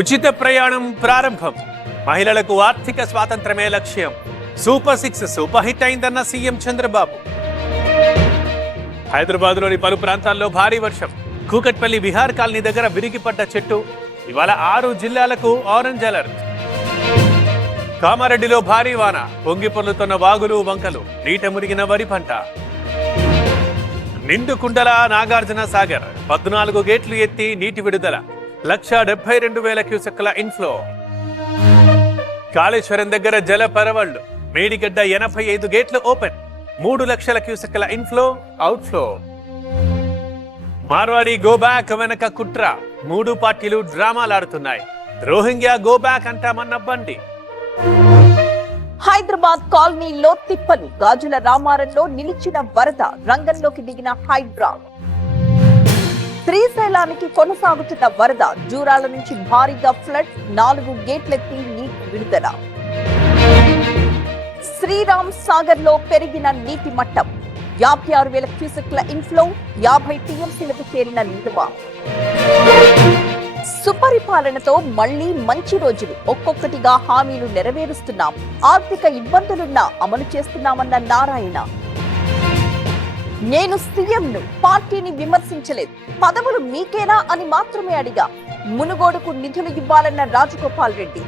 ఉచిత ప్రయాణం ప్రారంభం. మహిళలకు ఆర్థిక స్వాతంత్రమే లక్ష్యం. సూపర్ 6 సూపర్ హిట్ అయిందన్న సీఎం చంద్రబాబు. హైదరాబాద్లోని పలు ప్రాంతాల్లో భారీ వర్షం. కూకట్పల్లి విహార్ కాలనీ దగ్గర విరిగిపడ్డ చెట్టు. ఇవాళ 6 జిల్లాలకు ఆరెంజ్ అలర్ట్. కామారెడ్డిలో భారీ వాన. పొంగి పొర్లుతున్న వాగులు వంకలు. నీట మురిగిన వరి పంట. నిండు కుండల నాగార్జున సాగర్ 14 గేట్లు ఎత్తి నీటి విడుదల. 1,72,000 క్యూసెక్కుల ఇన్ఫ్లో. కాళేశ్వరం దగ్గర జల పరవళ్లు. మేడిగడ్డ 85 గేట్లు ఓపెన్. 3 లక్షల క్యూసెక్కుల inflow outflow. Marwadi go back వెనక కుట్ర. 3 పార్టీలు డ్రామాలాడుతున్నాయి. రోహింగ్యా గో బ్యాక్ అంటామన్న బండి. హైదరాబాద్ కాలనీలో తిప్పలు. గాజుల రామారంలో నిలిచిన వరద. రంగంలోకి దిగిన హైడ్రా. శ్రీశైలానికి కొనసాగుతున్న వరద. జూరాల నుంచి భారీగా ఫ్లడ్. 4 గేట్లెత్తి నీటి విడుదల. శ్రీరామ్ సాగర్ లో పెరిగిన నీటి మట్టం. 56,000 క్యూసెక్ల ఇన్ఫ్లో. 50 టీఎంసీలకు చేరిన నిల్వ. సుపరిపాలనతో మళ్లీ మంచి రోజులు. ఒక్కొక్కటిగా హామీలు నెరవేరుస్తున్నాం. ఆర్థిక ఇబ్బందులున్నా అమలు చేస్తున్నామన్న నారాయణ. నేను సీఎంను, పార్టీని విమర్శించలేదు. పదవులు మీకేనా అని మాత్రమే అడిగా. మునుగోడుకు నిధులు ఇవ్వాలన్న రాజగోపాల్ రెడ్డి.